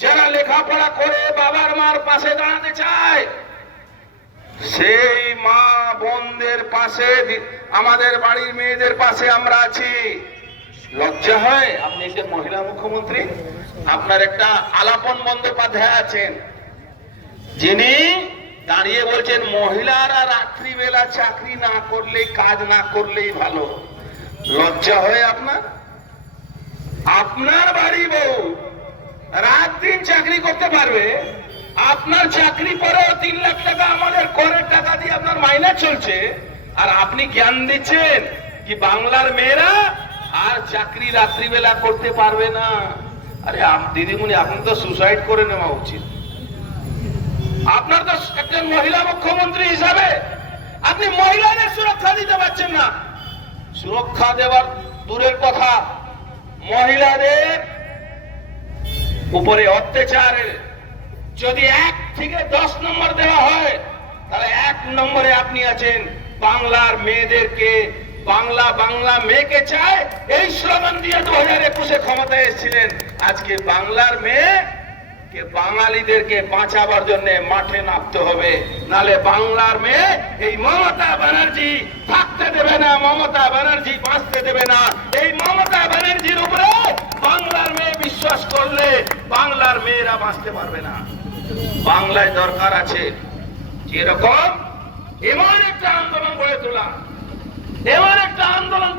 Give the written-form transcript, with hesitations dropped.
যারা লেখাপড়া করে বাবার মার পাশে দাঁড়াতে চায়, সেই মা বোনদের পাশে, আমাদের বাড়ির মেয়েদের পাশে আমরা আছি। লজ্জা হয়? আপনি একজন মহিলা মুখ্যমন্ত্রী, আপনার একটা আলাপন বন্দ্যোপাধ্যায় আছেন, যিনি দাঁড়িয়ে বলছেন মহিলারা রাত্রিবেলা চাকরি না করলেই, কাজ না করলেই ভালো। লজ্জা হয় আপনার? আপনার বাড়ি বউ রাত দিন চাকরি করতে পারবে, আপনার চাকরি পরেও 3 লাখ টাকা আমাদের করের টাকা দিয়ে আপনার মাইনে চলছে, আর আপনি জ্ঞান দিচ্ছেন কি বাংলার মেয়েরা আর চাকরি রাত্রিবেলা করতে পারবে না। আরে দিদিমণি, আপনি তো সুসাইড করে নেওয়া উচিত। আপনার তো একজন মহিলা মুখ্যমন্ত্রী হিসাবে আপনি মহিলাদের সুরক্ষা দিতে পারছেন না। সুরক্ষা দেওয়ার দূরের কথা, মহিলাদের উপরে অত্যাচারের যদি 1 থেকে 10 নম্বর দেওয়া হয়, তাহলে 1 নম্বরে আপনি আছেন। বাংলার মেয়েদেরকে, বাংলা মেয়েকে চায়, এই স্লোগান দিয়ে 2021-এ ক্ষমতায় এসেছিলেন। আজকে বাংলার মেয়ে কে বাঙালিদেরকে বাঁচাবার জন্য মাঠে নামতে হবে, নালে বাংলার মেয়ে এই মমতা ব্যানার্জি থাকতে দেবে না, মমতা ব্যানার্জি বাঁচতে দেবে না। এই মমতা ব্যানার্জির উপরে বাংলার মেয়ে বিশ্বাস করলে বাংলার মেয়েরা বাঁচতে পারবে না। বাংলায় দরকার আছে যেরকম এমন একটা আন্দোলন গড়ে তোলা, এমন একটা আন্দোলন